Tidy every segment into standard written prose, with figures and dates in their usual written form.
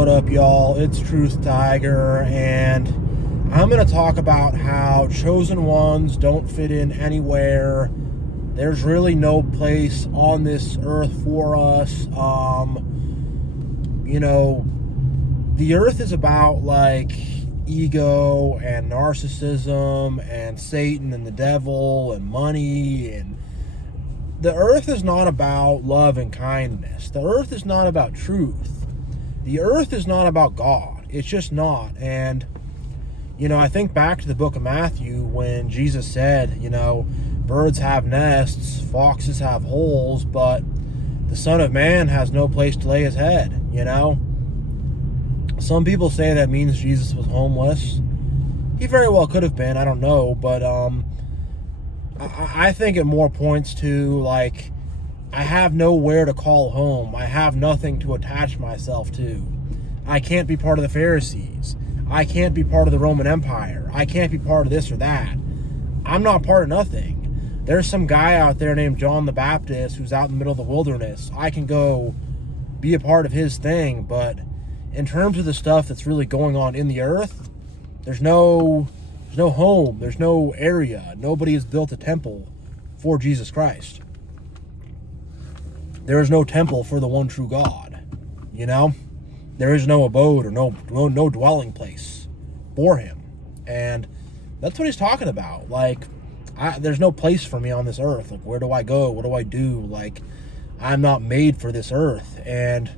What up, y'all? It's Truth Tiger, and I'm going to talk about how chosen ones don't fit in anywhere. There's really no place on this earth for us. The earth is about like ego and narcissism and Satan and the devil and money, and the earth is not about love and kindness. The earth is not about truth. The earth is not about God. It's just not. And I think back to the book of Matthew when Jesus said, birds have nests, foxes have holes, but the Son of Man has no place to lay his head. Some people say that means Jesus was homeless. He very well could have been, I don't know, but I think it more points to, like, I have nowhere to call home. I have nothing to attach myself to. I can't be part of the Pharisees. I can't be part of the Roman Empire. I can't be part of this or that. I'm not part of nothing. There's some guy out there named John the Baptist who's out in the middle of the wilderness. I can go be a part of his thing, but in terms of the stuff that's really going on in the earth, there's no home, there's no area. Nobody has built a temple for Jesus Christ. There is no temple for the one true God. There is no abode or no dwelling place for him. And that's what he's talking about. Like, there's no place for me on this earth. Like, where do I go? What do I do? Like, I'm not made for this earth. And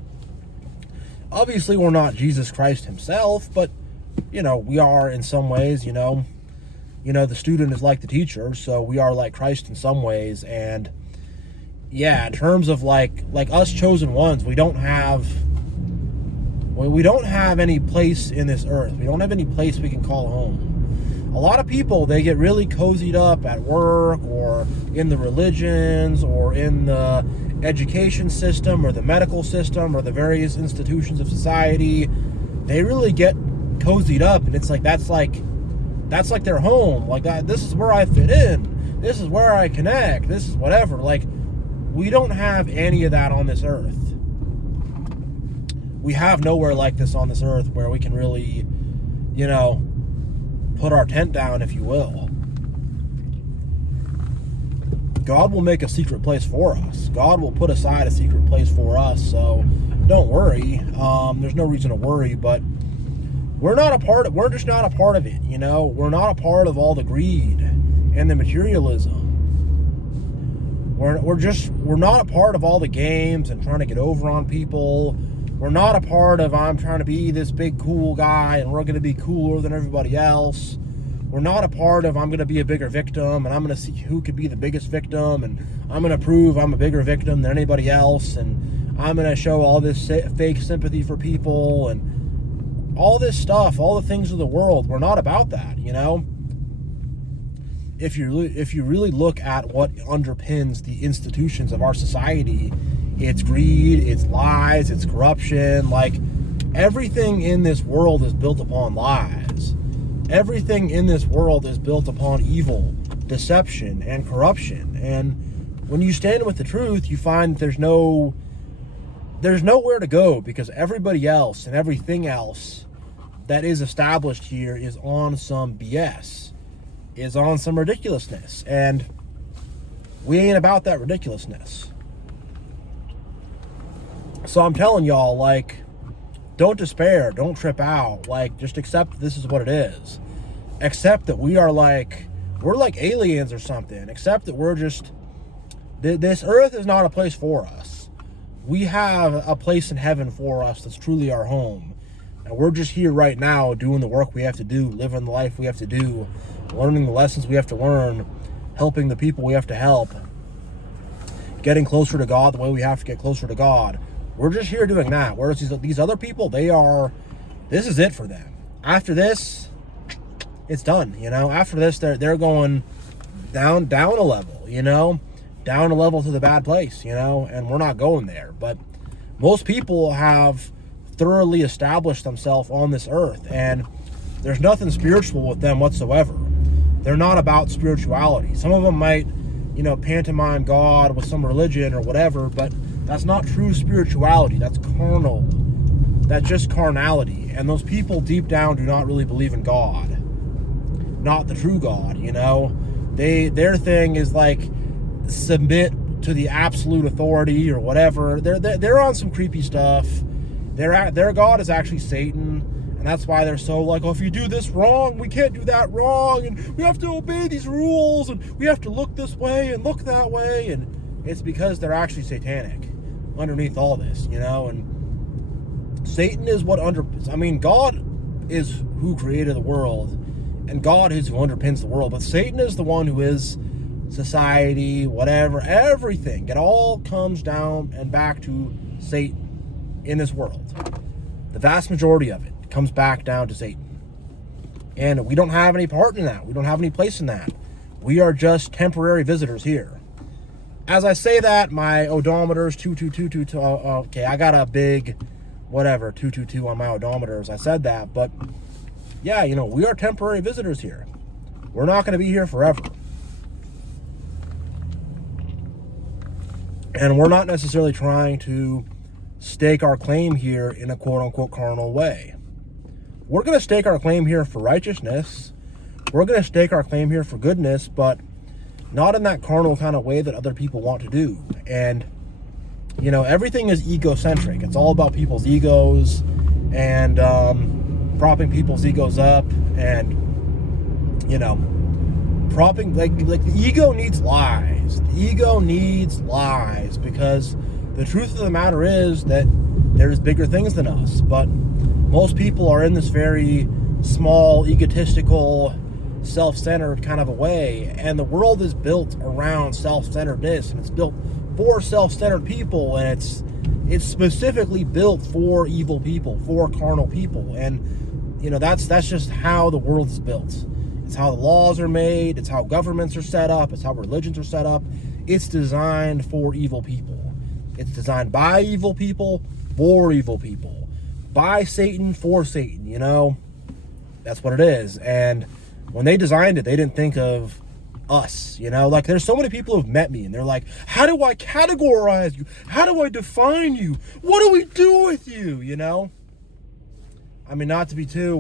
obviously we're not Jesus Christ himself, but we are in some ways. The student is like the teacher, so we are like Christ in some ways. And yeah, in terms of like us chosen ones, we don't have any place in this earth. We don't have any place we can call home. A lot of people, they get really cozied up at work or in the religions or in the education system or the medical system or the various institutions of society. They really get cozied up, and it's like that's like their home. Like, that, this is where I fit in. This is where I connect. This is whatever. Like, we don't have any of that on this earth. We have nowhere like this on this earth where we can really, put our tent down, if you will. God will make a secret place for us. God will put aside a secret place for us. So don't worry. There's no reason to worry, but we're just not a part of it. We're not a part of all the greed and the materialism. We're not a part of all the games and trying to get over on people. We're not a part of, I'm trying to be this big cool guy and we're going to be cooler than everybody else. We're not a part of, I'm going to be a bigger victim and I'm going to see who could be the biggest victim, and I'm going to prove I'm a bigger victim than anybody else, and I'm going to show all this fake sympathy for people and all this stuff, all the things of the world. We're not about that. If you really look at what underpins the institutions of our society, it's greed, it's lies, it's corruption. Like, everything in this world is built upon lies. Everything in this world is built upon evil, deception, and corruption. And when you stand with the truth, you find there's nowhere to go, because everybody else and everything else that is established here is on some BS, is on some ridiculousness. And we ain't about that ridiculousness. So I'm telling y'all, like, don't despair, don't trip out. Like, just accept this is what it is. Accept that we're like aliens or something. Accept that we're just, this earth is not a place for us. We have a place in heaven for us that's truly our home. And we're just here right now doing the work we have to do, living the life we have to do, learning the lessons we have to learn, helping the people we have to help, getting closer to God the way we have to get closer to God. We're just here doing that. Whereas these other people, this is it for them. After this, it's done. After this, they're going down a level, down a level to the bad place, and we're not going there. But most people have thoroughly established themselves on this earth, and there's nothing spiritual with them whatsoever. They're not about spirituality. Some of them might, pantomime God with some religion or whatever, but that's not true spirituality. That's carnal. that's just carnality. And those people deep down do not really believe in God, not the true God, you know. Their thing is like submit to the absolute authority or whatever. They're on some creepy stuff. Their God is actually Satan. And that's why they're so like, oh, if you do this wrong, we can't do that wrong, and we have to obey these rules, and we have to look this way and look that way. And it's because they're actually satanic underneath all this, you know. And Satan is what God is who created the world, and God is who underpins the world. But Satan is the one who is society, whatever, everything. It all comes down and back to Satan in this world. The vast majority of it comes back down to Satan. And we don't have any part in that. We don't have any place in that. We are just temporary visitors here. As I say that, my odometer's 2222. Okay, I got a big, 222 on my odometer as I said that. But yeah, you know, we are temporary visitors here. We're not going to be here forever. And we're not necessarily trying to stake our claim here in a quote-unquote carnal way. We're going to stake our claim here for righteousness. We're going to stake our claim here for goodness, but not in that carnal kind of way that other people want to do. And, you know, everything is egocentric. It's all about people's egos and propping people's egos up and, you know, propping, like the ego needs lies. The ego needs lies because the truth of the matter is that there's bigger things than us. But most people are in this very small, egotistical, self-centered kind of a way. And the world is built around self-centeredness, and it's built for self-centered people, and it's specifically built for evil people, for carnal people. And, you know, that's just how the world is built. It's how the laws are made. It's how governments are set up. It's how religions are set up. It's designed for evil people. It's designed by evil people, for evil people. By Satan, for Satan, you know? That's what it is. And when they designed it, they didn't think of us, you know? Like, there's so many people who've met me, and they're like, how do I categorize you? How do I define you? What do we do with you, you know? I mean, not to be too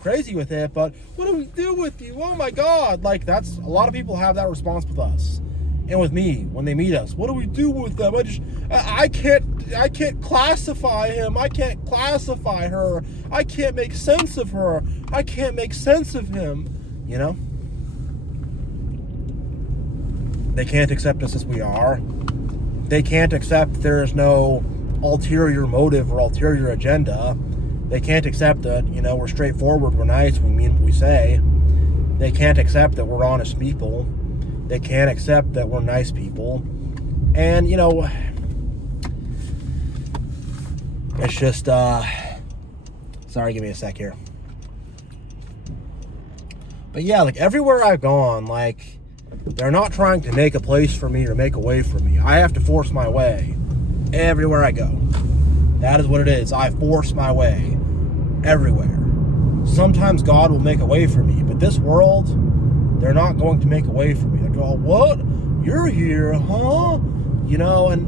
crazy with it, but what do we do with you? Oh my God. Like, that's, a lot of people have that response with us. And with me, when they meet us, what do we do with them? I can't classify him. I can't classify her. I can't make sense of her. I can't make sense of him. You know? They can't accept us as we are. They can't accept there is no ulterior motive or ulterior agenda. They can't accept that, you know, we're straightforward, we're nice, we mean what we say. They can't accept that we're honest people. They can't accept that we're nice people. And, you know, it's just, sorry, give me a sec here. But yeah, like, everywhere I've gone, like, they're not trying to make a place for me or make a way for me. I have to force my way everywhere I go. That is what it is. I force my way everywhere. Sometimes God will make a way for me, but this world, they're not going to make a way for me. They go, what? You're here, huh? You know, and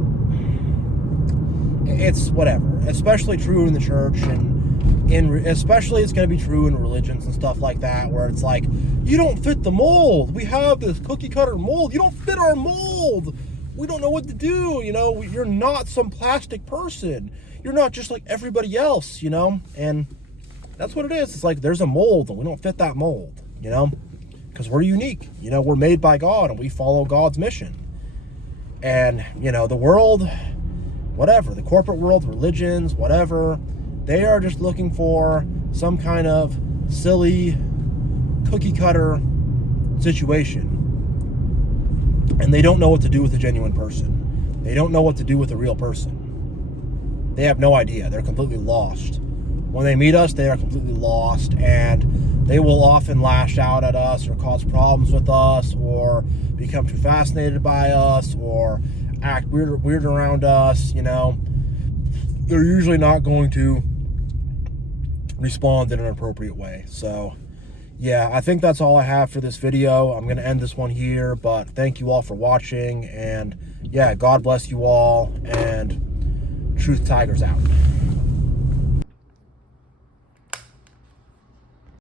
it's whatever. Especially true in the church, and especially it's going to be true in religions and stuff like that, where it's like, you don't fit the mold. We have this cookie cutter mold. You don't fit our mold. We don't know what to do. You know, you're not some plastic person. You're not just like everybody else, you know? And that's what it is. It's like there's a mold and we don't fit that mold, you know? Because we're unique. You know, we're made by God and we follow God's mission. And, you know, the world, whatever, the corporate world, religions, whatever, they are just looking for some kind of silly cookie cutter situation. And they don't know what to do with a genuine person. They don't know what to do with a real person. They have no idea. They're completely lost. When they meet us, they are completely lost, and they will often lash out at us or cause problems with us or become too fascinated by us or act weird around us, you know. They're usually not going to respond in an appropriate way. So, yeah, I think that's all I have for this video. I'm going to end this one here, but thank you all for watching, and yeah, God bless you all, and Truth Tigers out.